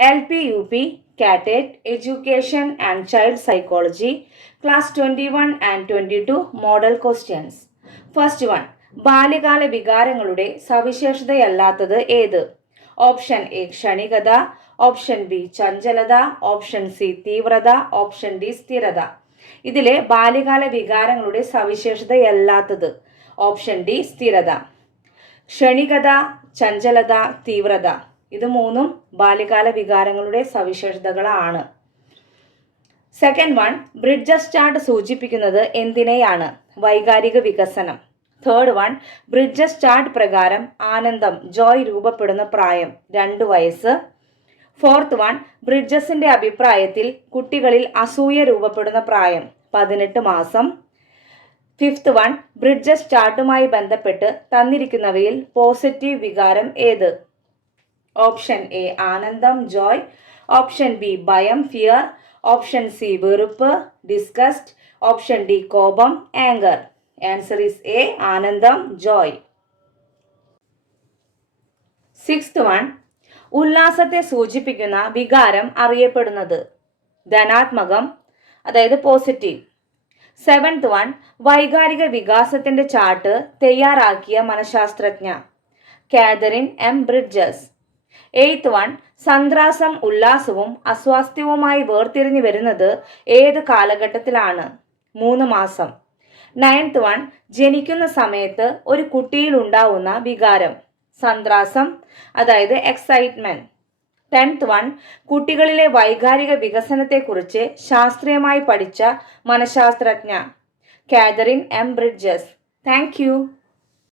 LP, UP, CATET, Education and Child Psychology, Class 21 and 22 Model Questions. First one. ബാല്യകാല വികാരങ്ങളുടെ സവിശേഷതയല്ലാത്തത് ഏത്? Option A ക്ഷണികത, ഓപ്ഷൻ ബി ചഞ്ചലത, ഓപ്ഷൻ സി തീവ്രത, ഓപ്ഷൻ ഡി സ്ഥിരത. ഇതിലെ ബാല്യകാല വികാരങ്ങളുടെ സവിശേഷതയല്ലാത്തത് ഓപ്ഷൻ ഡി സ്ഥിരത. ക്ഷണികത, ചഞ്ചലത, തീവ്രത ഇത് മൂന്നും ബാല്യകാല വികാരങ്ങളുടെ സവിശേഷതകളാണ്. Second one. ബ്രിഡ്ജസ് ചാർട്ട് സൂചിപ്പിക്കുന്നത് എന്തിനെയാണ്? വൈകാരിക വികസനം. Third one. ബ്രിഡ്ജസ് ചാർട്ട് പ്രകാരം ആനന്ദം ജോയ് രൂപപ്പെടുന്ന പ്രായം 2 വയസ്സ്. Fourth one. ബ്രിഡ്ജസിന്റെ അഭിപ്രായത്തിൽ കുട്ടികളിൽ അസൂയ രൂപപ്പെടുന്ന പ്രായം 18 മാസം. Fifth one. ബ്രിഡ്ജസ് ചാർട്ടുമായി ബന്ധപ്പെട്ട് തന്നിരിക്കുന്നവയിൽ പോസിറ്റീവ് വികാരം ഏത്? ഓപ്ഷൻ എ ആനന്ദം ജോയ്, ഓപ്ഷൻ ബി ഭയം ഫിയർ, ഓപ്ഷൻ സി വെറുപ്പ് ഡിസ്ഗസ്റ്റ്, ഓപ്ഷൻ ഡി കോപം ആങ്കർ. ആൻസർ ഈസ് എ ആനന്ദം ജോയ്. Sixth one. ഉല്ലാസത്തെ സൂചിപ്പിക്കുന്ന വികാരം അറിയപ്പെടുന്നത് ധനാത്മകം, അതായത് പോസിറ്റീവ്. Seventh one. വൈകാരിക വികാസത്തിന്റെ ചാർട്ട് തയ്യാറാക്കിയ മനഃശാസ്ത്രജ്ഞ Katharine M Bridges. Eighth one. സന്ത്രാസം ഉല്ലാസവും അസ്വാസ്ഥ്യവുമായി വേർതിരിഞ്ഞു വരുന്നത് ഏത് കാലഘട്ടത്തിലാണ്? 3 മാസം. Ninth one. ജനിക്കുന്ന സമയത്ത് ഒരു കുട്ടിയിൽ ഉണ്ടാവുന്ന വികാരം സന്ത്രാസം, അതായത് എക്സൈറ്റ്മെന്റ്. 10th one. കുട്ടികളിലെ വൈകാരിക വികസനത്തെക്കുറിച്ച് ശാസ്ത്രീയമായി പഠിച്ച മനഃശാസ്ത്രജ്ഞ Katharine M Bridges. Thank U.